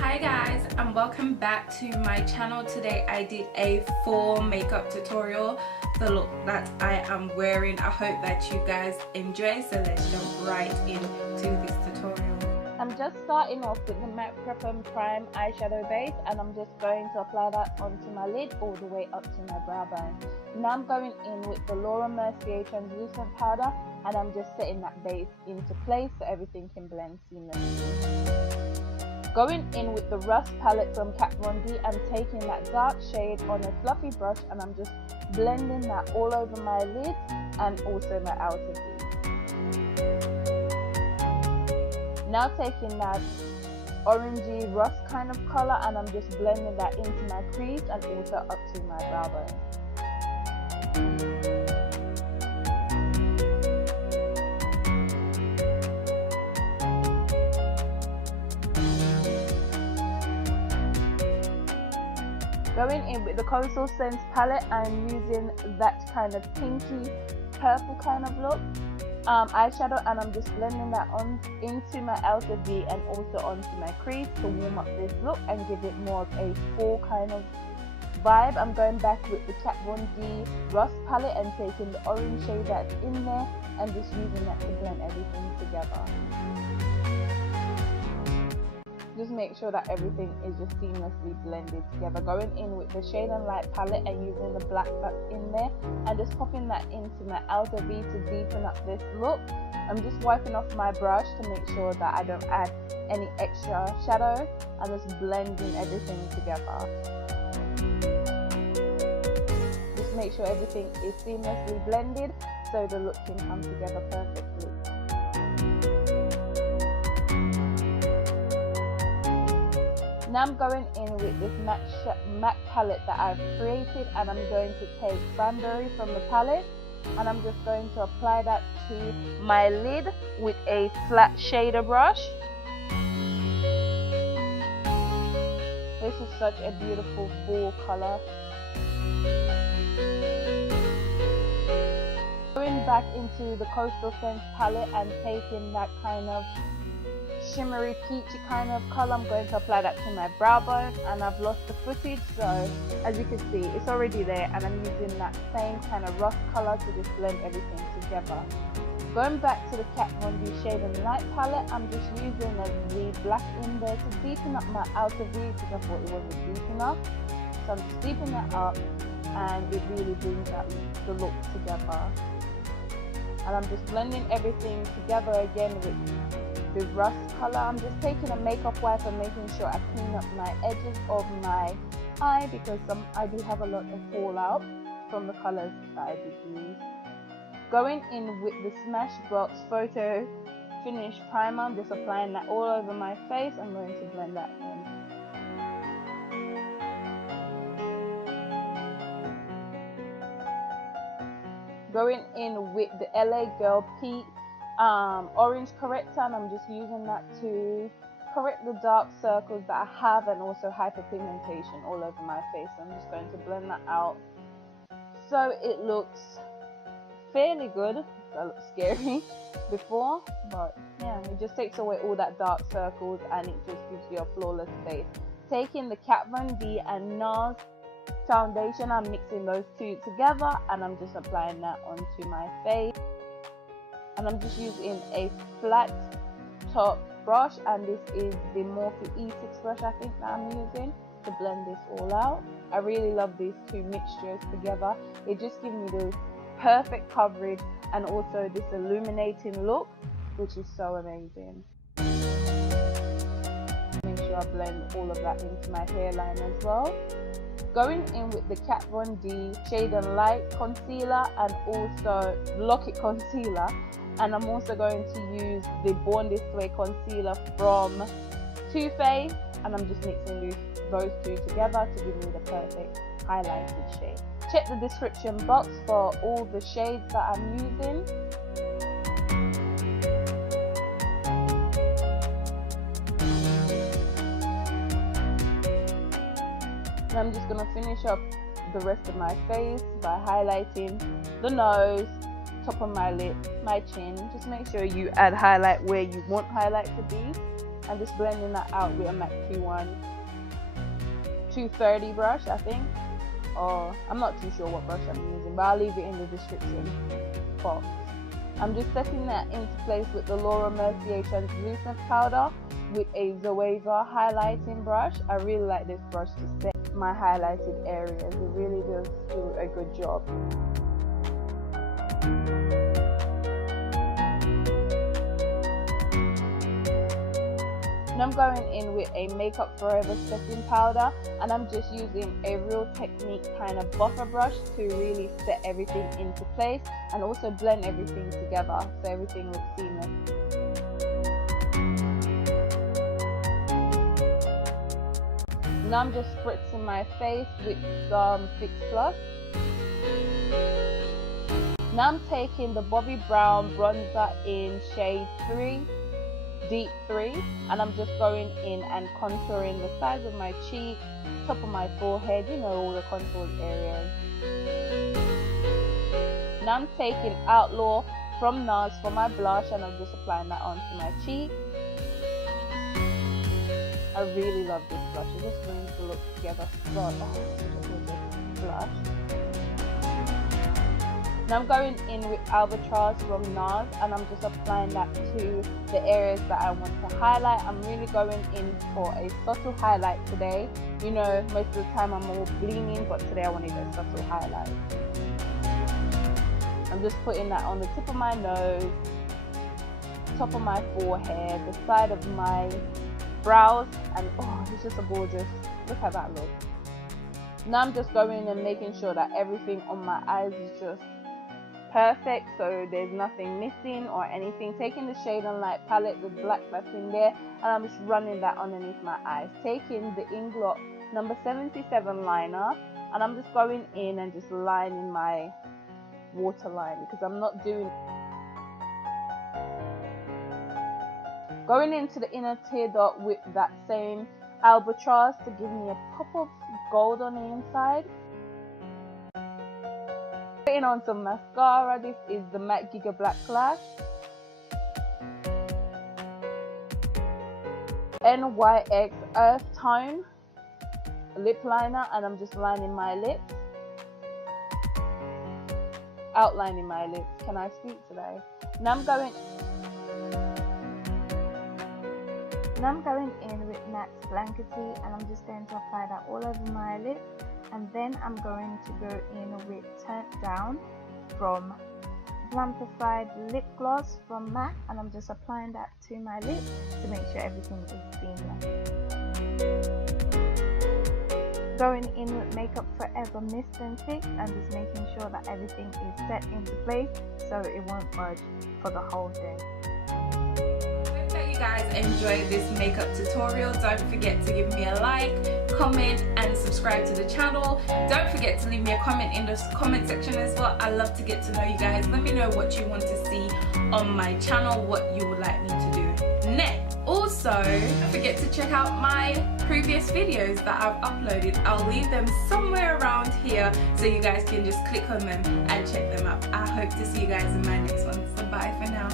Hi guys, and welcome back to my channel. Today I did a full makeup tutorial, the look that I am wearing. I hope that you guys enjoy, so let's jump right into this tutorial. I'm just starting off with the MAC Prep and Prime eyeshadow base, and I'm just going to apply that onto my lid all the way up to my brow bone. Now I'm going in with the Mercier Translucent powder, and I'm just setting that base into place so everything can blend seamlessly. Going in with the Rust palette from Kat Von D and taking that dark shade on a fluffy brush, and I'm just blending that all over my lid and also my outer V. Now taking that orangey rust kind of color, and I'm just blending that into my crease and also up to my brow bone. Going in with the Coastal Scents palette, I'm using that kind of pinky purple kind of look eyeshadow, and I'm just blending that on into my outer V and also onto my crease to warm up this look and give it more of a full kind of vibe. I'm going back with the Kat Von D Rust palette and taking the orange shade that's in there and just using that to blend everything together. Just make sure that everything is just seamlessly blended together. Going in with the Shade and Light palette and using the black that's in there and just popping that into my outer V to deepen up this look. I'm just wiping off my brush to make sure that I don't add any extra shadow and just blending everything together. Just make sure everything is seamlessly blended so the look can come together perfectly. Now I'm going in with this MAC palette that I've created, and I'm going to take Cranberry from the palette and I'm just going to apply that to my lid with a flat shader brush. This is such a beautiful full color. Going back into the Coastal Scents palette and taking that kind of shimmery peachy kind of color, I'm going to apply that to my brow bone, and I've lost the footage, so as you can see it's already there, and I'm using that same kind of rough color to just blend everything together. Going back to the Kat Von D Shade and Light palette, I'm just using the black in there to deepen up my outer V because I thought it wasn't deep enough, so I'm just deepening that up and it really brings out the look together. And I'm just blending everything together again with the rust color. I'm just taking a makeup wipe and making sure I clean up my edges of my eye because I do have a lot of fallout from the colors that I did use. Going in with the Smashbox Photo Finish Primer, I'm just applying that all over my face. I'm going to blend that in. Going in with the LA Girl Peak orange corrector, and I'm just using that to correct the dark circles that I have and also hyperpigmentation all over my face. So I'm just going to blend that out so it looks fairly good. That looked scary before, but yeah, it just takes away all that dark circles and it just gives you a flawless face. Taking the Kat Von D and Nars foundation, I'm mixing those two together and I'm just applying that onto my face. And I'm just using a flat top brush, and this is the Morphe E6 brush I think that I'm using to blend this all out. I really love these two mixtures together. It just gives me the perfect coverage and also this illuminating look, which is so amazing. Make sure I blend all of that into my hairline as well. Going in with the Kat Von D Shade and Light concealer and also Lock It concealer, and I'm also going to use the Born This Way concealer from Too Faced, and I'm just mixing those two together to give me the perfect highlighted shade. Check the description box for all the shades that I'm using. And I'm just going to finish up the rest of my face by highlighting the nose, top of my lip, my chin. Just make sure you add highlight where you want highlight to be. and just blending that out with a MAC 230 brush, I think, or I'm not too sure what brush I'm using, but I'll leave it in the description box. I'm just setting that into place with the Mercier Translucent powder with a Zoeva highlighting brush. I really like this brush to set my highlighted areas. It really does do a good job. And I'm going in with a Makeup Forever setting powder, and I'm just using a Real Technique kind of buffer brush to really set everything into place and also blend everything together so everything looks seamless. Now I'm just spritzing my face with some Fix Plus. Now I'm taking the Bobbi Brown bronzer in shade 3, Deep 3, and I'm just going in and contouring the sides of my cheek, top of my forehead, you know, all the contoured areas. Now I'm taking Outlaw from Nars for my blush, and I'm just applying that onto my cheek. I really love this blush. It just brings the look together so such a gorgeous blush. Now I'm going in with Albatross from Nars, and I'm just applying that to the areas that I want to highlight. I'm really going in for a subtle highlight today. You know, most of the time I'm more bling, but today I wanted a subtle highlight. I'm just putting that on the tip of my nose, top of my forehead, the side of my brows, and oh, it's just a gorgeous, look at that look. Now I'm just going and making sure that everything on my eyes is just perfect, so there's nothing missing or anything. Taking the Shade and Light palette, the black that's in there, and I'm just running that underneath my eyes. Taking the Inglot number 77 liner, and I'm just going in and just lining my waterline because I'm not doing. Going into the inner tear dot with that same Albatross to give me a pop of gold on the inside. Putting on some mascara. This is the MAC Giga Black Lash. NYX Earth Tone lip liner, and I'm just lining my lips. Outlining my lips. Can I speak today? Now I'm going in with NYX Blankey, and I'm just going to apply that all over my lips, and then I'm going to go in with Turned Down from Vamplify lip gloss from MAC, and I'm just applying that to my lips to make sure everything is seamless. Going in with Makeup Forever Mist and Fix, and just making sure that everything is set into place so it won't budge for the whole day. You guys enjoyed this makeup tutorial. Don't forget to give me a like, comment and subscribe to the channel. Don't forget to leave me a comment in the comment section as well. I love to get to know you guys. Let me know what you want to see on my channel, what you would like me to do next. Also, don't forget to check out my previous videos that I've uploaded. I'll leave them somewhere around here so you guys can just click on them and check them out. I hope to see you guys in my next one. So bye for now.